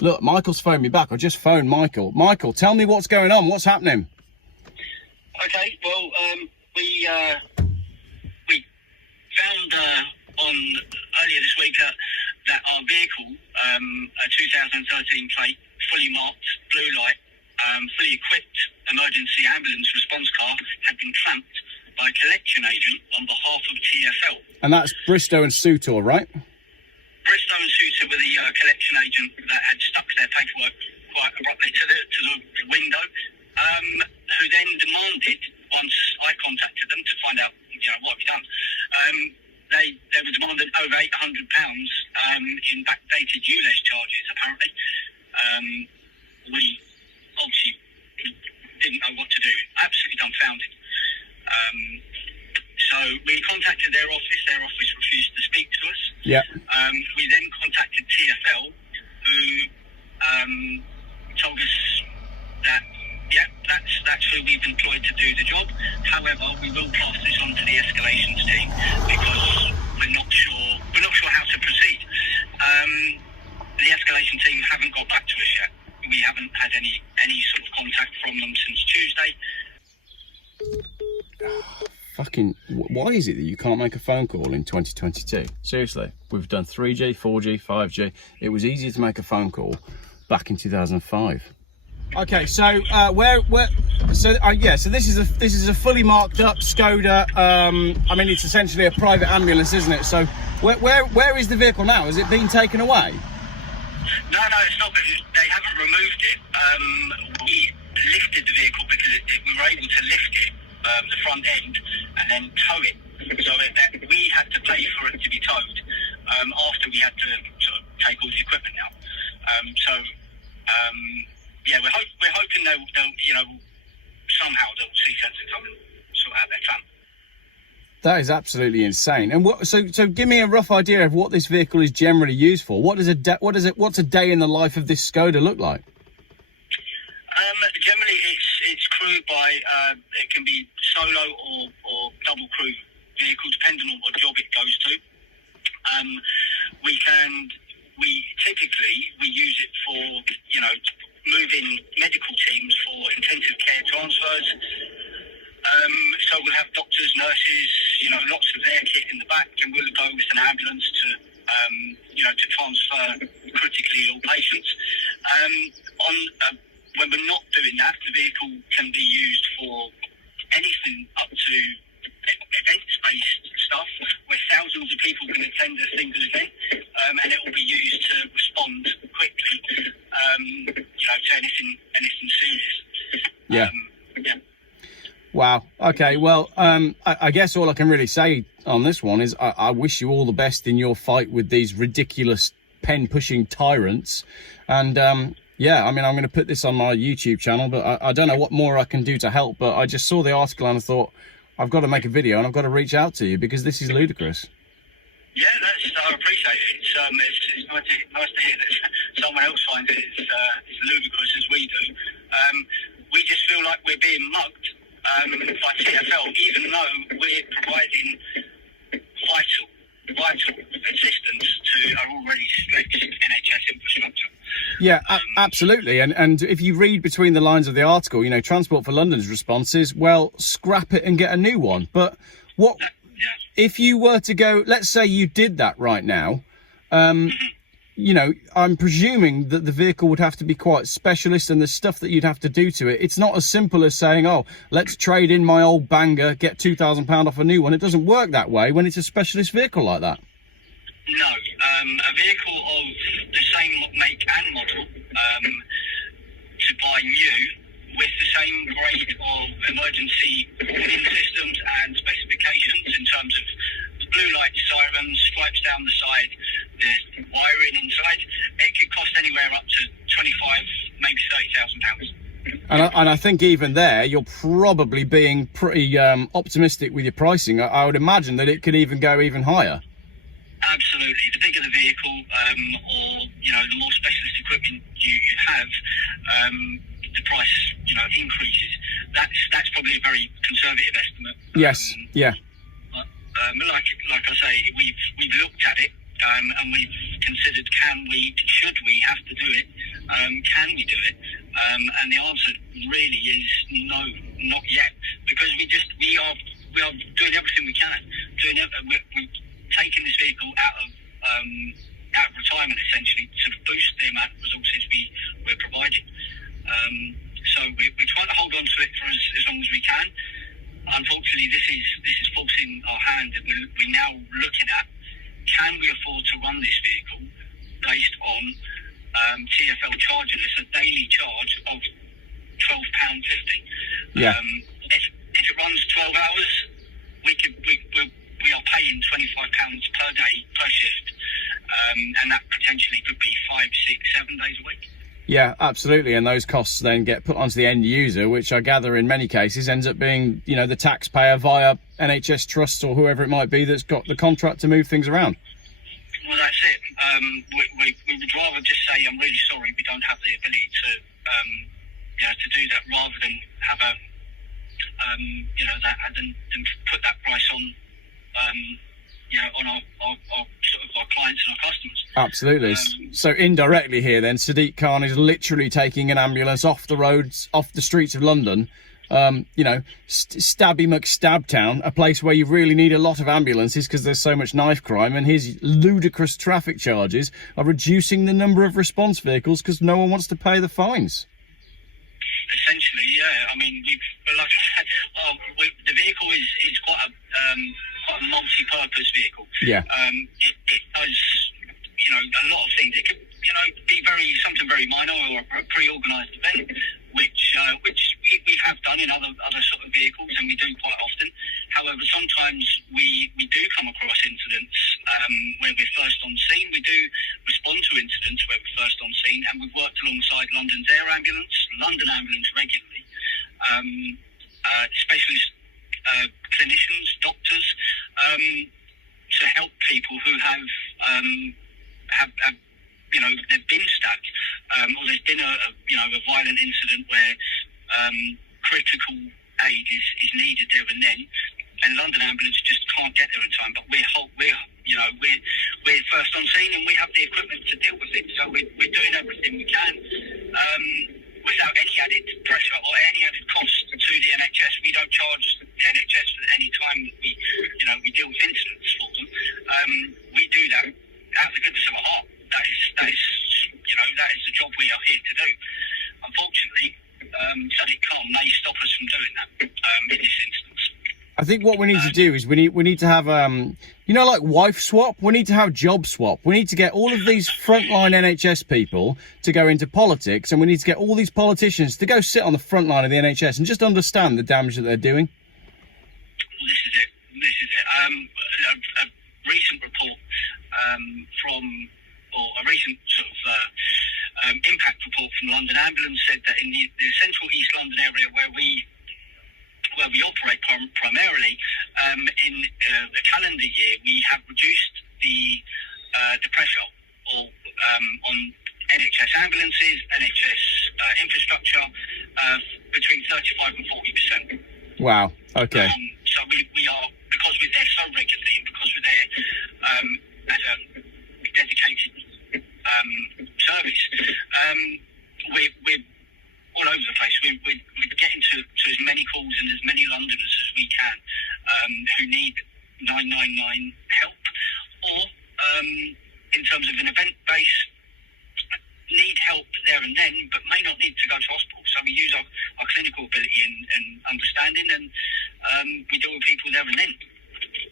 Look, Michael's phoned me back. I just phoned Michael. Michael, tell me what's going on. What's happening? Okay, well, we found on earlier this week that our vehicle, a 2013 plate, fully marked, blue light, fully equipped emergency ambulance response car had been clamped by a collection agent on behalf of TfL. And that's Bristow and Sutor, right? Bristow and Sutor were the collection agent that had stuck their paperwork quite abruptly to the window, who then demanded, once I contacted them to find out, what we've done, they were demanded over £800 in backdated ULEZ charges, apparently. We obviously didn't know what to do, absolutely dumbfounded. So we contacted their office refused to speak to us. Yeah. We then contacted TfL, who told us that, that's who we've employed to do the job. However, we will pass this on to the escalations team because we're not sure how to proceed. The escalation team haven't got back to us yet. We haven't had any sort of contact from them since Tuesday. Fucking, why is it that you can't make a phone call in 2022? Seriously, we've done 3G, 4G, 5G. It was easier to make a phone call back in 2005. Okay, so so this is a fully marked up Skoda. I mean, it's essentially a private ambulance, isn't it? So where is the vehicle now? Has it been taken away? No, it's not. They haven't removed it. We lifted the vehicle because we were able to lift it, the front end, and then tow it. So that we had to pay for it to be towed after we had to sort of take all the equipment out. We're hoping they'll somehow they'll see sense and come and sort out their plan. That is absolutely insane. And so give me a rough idea of what this vehicle is generally used for. What's a day in the life of this Skoda look like? Generally, it's crewed by it can be solo or double crew vehicle, depending on what job it goes to. We typically use it for moving medical teams for intensive care transfers. So we'll have doctors, nurses, lots of their kit in the back, and we'll go with an ambulance to transfer critically ill patients. When we're not doing that, the vehicle can be used for anything up to events-based stuff, where thousands of people can attend a single event, and it will be used to respond quickly, to anything serious. Yeah. Wow. Okay. Well, I guess all I can really say on this one is I wish you all the best in your fight with these ridiculous pen-pushing tyrants. And yeah, I mean, I'm going to put this on my YouTube channel, but I don't know what more I can do to help. But I just saw the article and I thought, I've got to make a video and I've got to reach out to you because this is ludicrous. Yeah, I appreciate it. It's nice to hear that someone else finds it as ludicrous as we do. We just feel like we're being mugged by TfL, even though we're providing vital assistance to our already stretched NHS infrastructure. Yeah, absolutely. And if you read between the lines of the article, Transport for London's response is, well, scrap it and get a new one. But what if you were to go, let's say you did that right now, I'm presuming that the vehicle would have to be quite specialist and the stuff that you'd have to do to it. It's not as simple as saying, oh, let's trade in my old banger, get £2,000 off a new one. It doesn't work that way when it's a specialist vehicle like that. No, a vehicle of the same make and model to buy new with the same grade of emergency warning systems and specifications in terms of blue light sirens, stripes down the side, the wiring inside. It could cost anywhere up to £25,000, maybe £30,000. And I think even there, you're probably being pretty optimistic with your pricing. I would imagine that it could even go even higher. Absolutely. The bigger the vehicle, or the more specialist equipment you have, the price increases. That's probably a very conservative estimate. Yes. Yeah. But like I say, we've looked at it and we've considered should we have to do it, Can we do it? And the answer really is no, not yet, because we are doing everything we can. We're taking this vehicle out of retirement, essentially, to boost the amount of resources we're providing. So we're trying to hold on to it for as long as we can. Unfortunately, this is forcing our hand, and we're now looking at, can we afford to run this vehicle based on TfL charging us a daily charge of £12.50. Yeah. If it runs 12 hours, we are paying £25 per day per shift, and that potentially could be 5, 6, 7 days a week. Yeah, absolutely. And those costs then get put onto the end user, which I gather in many cases ends up being, the taxpayer via NHS trusts or whoever it might be that's got the contract to move things around. Well, that's it. We would rather just say, I'm really sorry, we don't have the ability to do that, rather than have than put that price on, on our clients and our customers. Absolutely. So indirectly here then, Sadiq Khan is literally taking an ambulance off the roads, off the streets of London, Stabby McStabtown, a place where you really need a lot of ambulances because there's so much knife crime, and his ludicrous traffic charges are reducing the number of response vehicles because no one wants to pay the fines. Essentially, yeah. I mean, like I said, the vehicle is quite a multi-purpose vehicle. Yeah. It does, a lot of things. It could, be something very minor or a pre-organised event, which we have done in other sort of vehicles, and we do quite often. However, sometimes we do come across incidents where we're first on scene. We do respond to incidents where we're first on scene, and we've worked alongside London's Air Ambulance, London Ambulance regularly, specialist clinicians, doctors, to help people who have they've been stabbed, or there's been a violent incident where critical aid is needed there and then, and London Ambulance just can't get there in time. But we're first on scene, and we have the equipment to deal with it. So we're doing everything we can without any added pressure or any added cost to the NHS. We don't charge the NHS for any time that we deal with incidents for them. We do that out of the goodness of our heart. That is the job we are here to do. Unfortunately, Sadiq Khan may stop us from doing that in this instance. I think what we need to do is we need to have like wife swap. We need to have job swap. We need to get all of these frontline NHS people to go into politics, and we need to get all these politicians to go sit on the front line of the NHS and just understand the damage that they're doing. Well, this is it. A recent report a recent sort of impact report from London Ambulance said that in the central East London area where we operate primarily, in the calendar year, we have reduced the pressure on NHS ambulances, NHS infrastructure, between 35 and 40%. Wow. Okay. So we are, because we're there so regularly, and because we're there as a dedicated service, we're all over the place. We're getting to as many calls and as many Londoners as we can who need 999 help, or in terms of an event base, need help there and then, but may not need to go to hospital. So we use our clinical ability and understanding, and we deal with people there and then.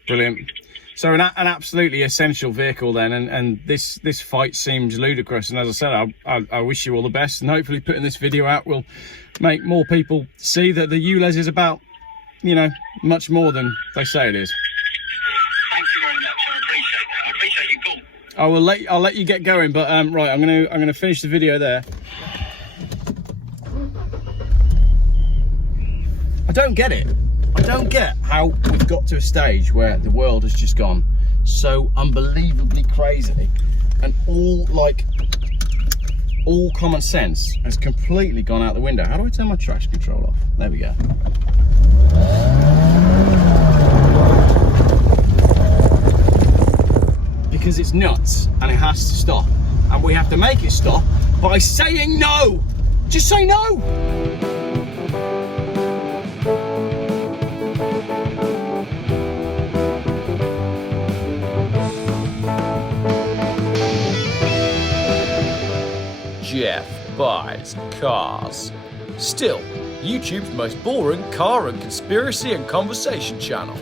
Brilliant. So an absolutely essential vehicle then, and this fight seems ludicrous. And as I said, I wish you all the best, and hopefully putting this video out will make more people see that the ULEZ is about, much more than they say it is. Thank you very much. I appreciate that. I appreciate your call. I'll let you get going, but right, I'm gonna finish the video there. I don't get it. I don't get how we've got to a stage where the world has just gone so unbelievably crazy, and all common sense has completely gone out the window. How do I turn my traction control off? There we go. Because it's nuts, and it has to stop, and we have to make it stop by saying no. Just say no. Geoff buys cars. Still, YouTube's most boring car and conspiracy and conversation channel.